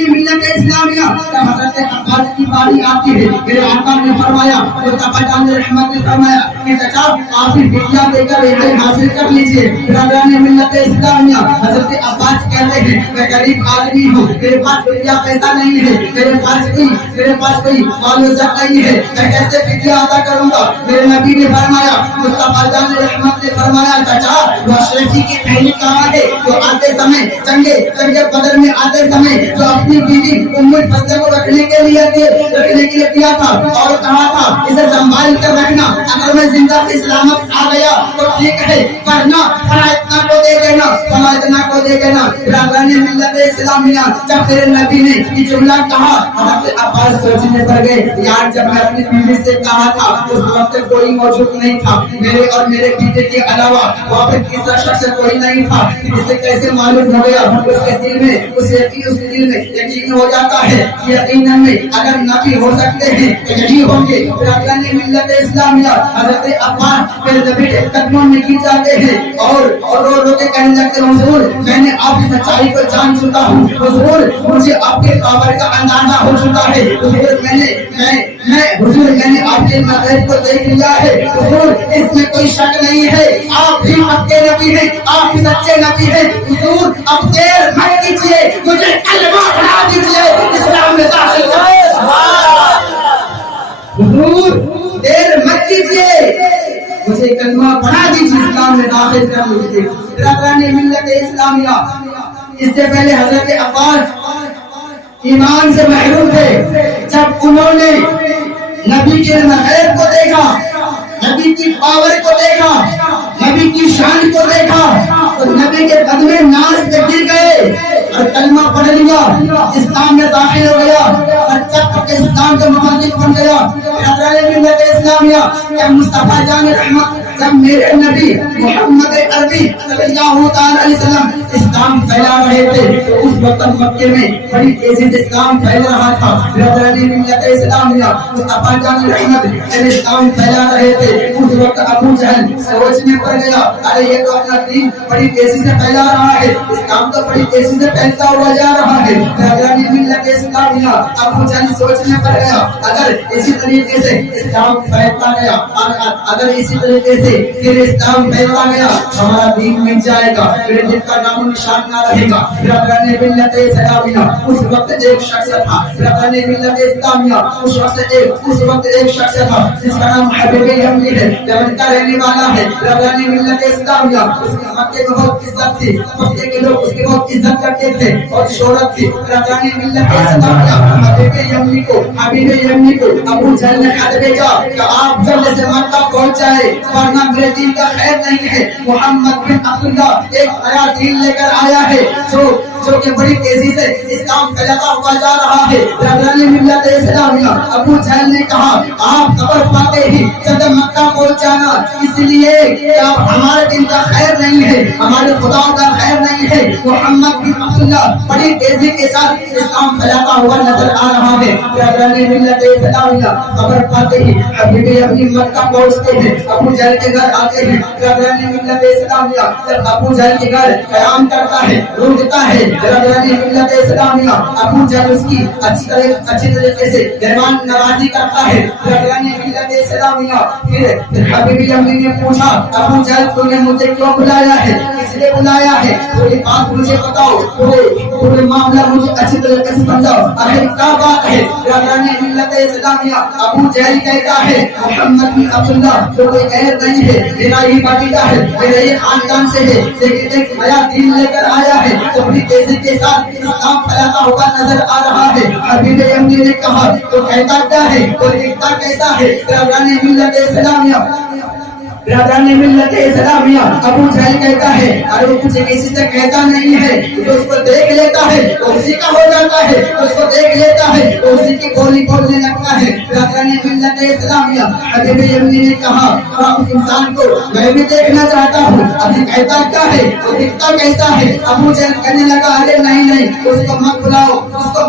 ملت اسلامیہ جب حضرت عباس کی باری آتی ہے میرے آقا نے فرمایا مصطفیٰ جان رحمت نے فرمایا کہ چچا آپ ہی فدیہ دے کر رہائی حاصل کر لیجئے۔ برادران ملت اسلامیہ حضرت عباس کہتے ہیں میں غریب آدمی ہوں، میرے پاس فدیہ پیسہ نہیں ہے، میرے پاس کوئی مال و زر نہیں ہے، میں کیسے فدیہ ادا کروں گا؟ میرے نبی نے فرمایا مصطفیٰ جان رحمت نے فرمایا چچا وہ اشرفی کی پہلی کہاں ہے جو آتے سمے جنگ بدر میں آتے سمے جو اپنی بیوی ام الفضل کو رکھنے کے لیے دیا تھا اور کہا تھا اسے سنبھال کر رکھنا، اگر میں زندہ سے سلامت آ گیا تو ٹھیک ہے ورنہ فلاں اتنا کو دے دینا۔ برادران ملت اسلامیہ جب میرے نبی نے یہ جملہ کہا حضرت عباس سوچنے پر گئے یار جب میں اپنی بیوی سے کہا تھا اس وقت کوئی موجود نہیں تھا، میرے اور میرے بیٹے کے علاوہ وہاں پہ تیسرا شخص کوئی نہیں تھا، اسے کیسے معلوم ہو گیا؟ اس کے دل میں یقین ہو جاتا ہے، یقیناً اگر نبی ہو سکتے ہیں یہی ہوں گے۔ برادران ملت اسلامیہ حضرت عباس پھر نبی کے قدموں میں گر جاتے ہیں اور رو کے کہنے لگتے ہیں حضور میں نے آپ کی سچائی کو جان چکا ہوں، حضور مجھے آپ کے پاور کا اندازہ ہو چکا ہے، حضور میں نے آپ کے مغرب کو دیکھ لیا ہے، حضور اس میں کوئی شک نہیں ہے آپ بھی حق کے نبی ہیں، آپ بھی سچے نبی ہیں، حضور اب دیر مت کیجیے مجھے کلمہ پڑھا دیجیے اسلام میں داخل کریں۔ حضور دیر مت کیجیے مجھے کلمہ پڑھا دیجیے اسلام میں داخل کر لیجیے۔ برادران ملت اسلامیہ اس سے پہلے حضرت عباس ایمان سے محروم تھے، جب انہوں نے نبی کے غیب کو دیکھا، نبی کی پاور کو دیکھا، نبی کی شان کو دیکھا تو نبی کے قدمے ناز پہ گر گئے اور کلمہ پڑھ لیا، اسلام میں داخل ہو گیا، سچا پاکستان کا مبلغ بن گیا۔ برادران ملت اسلامیہ جب مصطفیٰ جان رحمت جب میرے نبی محمد عربی صلی اللہ علیہ وسلم اسلام پھیلا رہے تھے تو اس وقت مکے میں بڑی تیزی سے اسلام پھیل رہا تھا۔ برادران ملت اسلامیہ مصطفیٰ جان رحمت جب اسلام پھیلا رہے تھے اس وقت ابو جہل سوچنے پر گیا ارے یہ تو اپنا دین بڑی تیزی سے پھیلا رہا ہے، اسلام تو بڑی تیزی سے پھیلتا ہوا جا رہا ہے۔ برادران ملت اسلامیہ ابو جہل سوچنے پر گیا اگر اسی طریقے سے اسلام پھیلتا گیا، اگر اسی طریقے سے پھر اسلام پھیلتا گیا ہمارا دین مٹ جائے گا، پھر دین کا نام و نشان نہ رہے گا۔ برادران ملت اسلامیہ اس وقت ایک شخص تھا، برادران ملت اسلامیہ اس وقت ایک شخص تھا جس کا نام حبیب یمنی ہے، یمن کا رہنے والا ہے۔ برادران ملت اسلامیہ اس کی مکے میں بہت عزت تھی، مکے کے لوگ اس کی بہت عزت کرتے تھے اور شہرت تھی۔ برادران ملت اسلامیہ حبیب یمنی کو ابو جہل نے خط بھیجا کہ آپ جلد سے مکہ پہنچ جائے ورنہ میرے دین کا خیر نہیں ہے۔ محمد بن عبداللہ ایک نیا دین لے کر آیا ہے جو کہ بڑی تیزی سے اسلام پھیلاتا ہوا جا رہا ہے۔ برادران ملت اسلامیہ ابو جہل نے کہا آپ خبر پاتے ہی جب مکہ پہنچ جانا، اس لیے کہ آپ ہمارے دین کا خیر نہیں ہے، ہمارے خدا کا خیر نہیں ہے۔ محمد بن عبداللہ بڑی تیزی کے ساتھ اسلام پھیلاتا ہوا نظر آ رہا ہے۔ برادران ملت اسلامیہ خبر پاتے ہی حبیب یمنی مکہ پہنچتے ہیں، ابو جہل کے گھر آتے ہیں۔ برادران ملت اسلامیہ جب ابو جہل کے گھر قیام کرتا ہے روکتا ہے، برادران ملت اسلامیہ ابو جہل اس کی اچھی طریقے سے مہمان نوازی کرتا ہے۔ برادران ملت اسلامیہ پھر حبیب یمنی نے پوچھا ابو جہل تو نے مجھے کیوں بلایا ہے، کس لیے بلایا ہے، پوری بات مجھے بتاؤ، پورے معاملہ مجھے اچھی طریقے سے سمجھاؤ، آخر کیا بات ہے۔ برادران ملت اسلامیہ ابو جہل کہتا ہے محمد بن عبداللہ تو کوئی غیر نہیں ہے، میرا ہی بھتیجا ہے، میرے ہی خاندان سے ہے، لیکن ایک نیا دین لے کر آیا ہے تو بڑی تیزی کے ساتھ اسلام پھیلاتا ہوا نظر آ رہا ہے۔ حبیب یمنی نے کہا تو کہتا کیا ہے، تو دکھتا کیسا ہے۔ برادران ملت اسلامیہ ابو جہل کہتا ہے ارے کچھ کسی سے کہتا نہیں ہے، تو اس کو دیکھ لیتا ہے تو اسی کا ہو جاتا ہے، اس کو دیکھ لیتا ہے تو اسی کی بولی بولنے لگتا ہے۔ برادران ملت اسلامیہ حبیب یمنی نے کہا اس انسان کو میں بھی دیکھنا چاہتا ہوں، ابھی کہتا کیا ہے، تو دکھتا کیسا ہے۔ ابو جہل کہنے لگا ارے نہیں اس کو مت بلاؤ، اس کو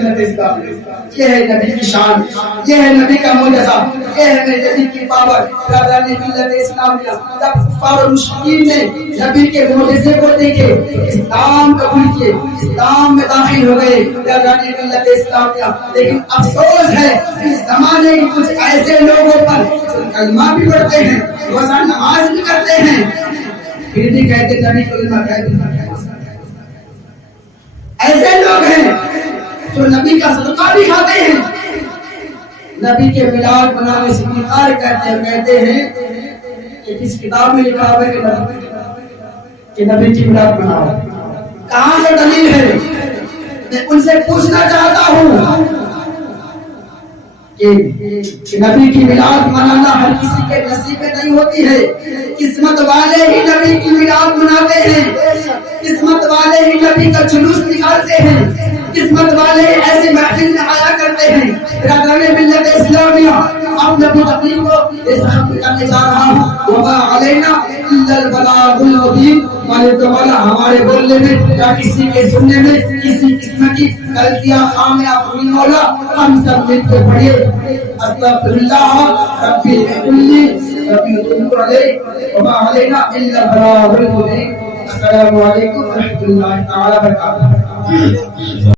ملت اسلامیہ. یہ ہے نبی کی شان, یہ ہے نبی کا معجزہ, یہ ہے میرے نبی کی پاور. برادران ملت اسلامیہ, جب کفار و مشرکین نے نبی کے معجزے کو دیکھے اسلام قبول کیے, اسلام میں داخل ہو گئے. برادران ملت اسلامیہ, لیکن افسوس ہے اس زمانے کے کچھ ایسے لوگوں پر جو کلمہ بھی پڑھتے ہیں, روزہ نماز بھی کرتے ہیں, پھر بھی کہتے نبی کلمہ کہتے. ایسے لوگ ہیں جو نبی کا صدقہ بھی کھاتے ہیں, نبی کے میلاد منانے سے انکار کرتے ہیں, کہتے ہیں کہ کس کتاب میں لکھا ہوا ہے کہ نبی کی میلاد مناؤ. کہاں سے دلیل ہے؟ میں ان سے پوچھنا چاہتا ہوں کہ نبی کی میلاد منانا ہر کسی کے نصیب میں نہیں ہوتی ہے. قسمت والے ہی نبی کی میلاد مناتے ہیں, قسمت والے ہی نبی کا جلوس نکالتے ہیں, قسمت والے ایسے محفل میں آیا کرتے ہیں. برادران ملت اسلامیہ, اپنے تقریر کو اس حق کرنے جا رہا ہوں. وما علینا الا البلاغ المبین. مالک تعالی ہمارے بولنے میں یا کسی کے سننے میں کسی قسم کی غلطیاں خامیاں ہوئی مولا ہم سب مل کے پڑھیے. استغفر اللہ ربی کلی ربی تب علیہ وما علینا الا البلاغ المبین. السلام علیکم ورحمۃ اللہ تعالی وبرکاتہ.